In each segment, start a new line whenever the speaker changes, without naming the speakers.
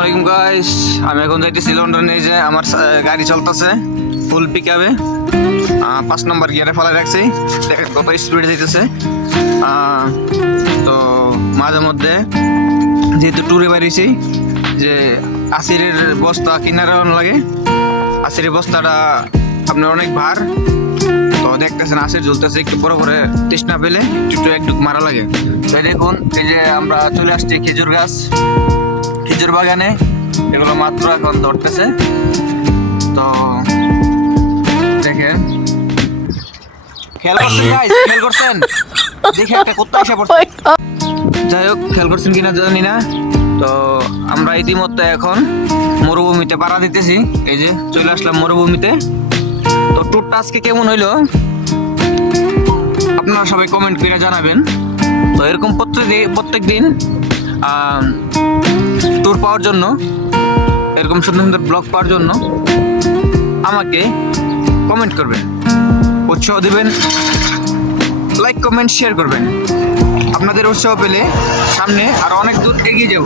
আলাইকুম গাইস আমি এখন যাইতেছি লন্ডনে যে আমার গাড়ি চলতেছে ফুল পিক আপে পাঁচ নম্বর গিয়ারে ফেলা রাখছি। দেখেন কত স্পিড আহ, তো মাঝে মধ্যে যেহেতু ট্যুরে বেরিয়েছি যে আসিরের বস্তা কিনারে লাগে। আসিরের বস্তাটা আপনার অনেক ভার। তো দেখতেছেন আসির ঝুলতেছে একটু বড় করে তৃষ্ণা পেলে একটু একটু মারা লাগে। তাই দেখুন এই যে আমরা চলে আসছি খেজুর গাছ। খেজুর বাগানে এগুলো মাত্র এখন ধরতেছে। তো দেখেন। খেয়াল করছেন? খেয়াল করছেন? দেখে একটা কুত্তা এসে পড়ছে। যাই হোক খেয়াল করছেন কিনা জানি না। তো আমরা ইতিমধ্যে এখন মরুভূমিতে পাড়া দিতেছি। এই যে চলে আসলাম মরুভূমিতে। তো ট্যুরটা আজকে কেমন হইল? আপনারা সবাই কমেন্ট করে জানাবেন। তো এরকম প্রত্যেক প্রত্যেক দিন ট্যুর পাওয়ার জন্য, এরকম সুন্দর সুন্দর ব্লগ পাওয়ার জন্য আমাকে কমেন্ট করবেন, উৎসাহ দিবেন লাইক কমেন্ট শেয়ার করবেন। আপনাদের উৎসাহ পেলে সামনে আর অনেক দূর এগিয়ে যাব।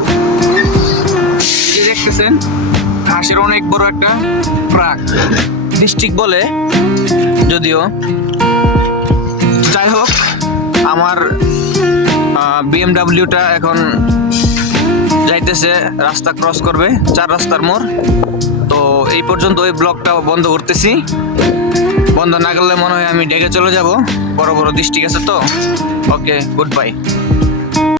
দেখতেছেন হাঁসের অনেক বড় একটা প্রাক। ডিস্ট্রিক্ট বলে যদিও। যাই হোক, আমার বিএমডাব্লিউটা এখন যাইতেছে, রাস্তা ক্রস করবে, চার রাস্তার মোড়। তো এই পর্যন্ত ওই ব্লকটা বন্ধ করতেছি। বন্ধ না করলে মনে হয় আমি ডেকে চলে যাব। বড় বড় দৃষ্টি গেছে তো। Okay good bye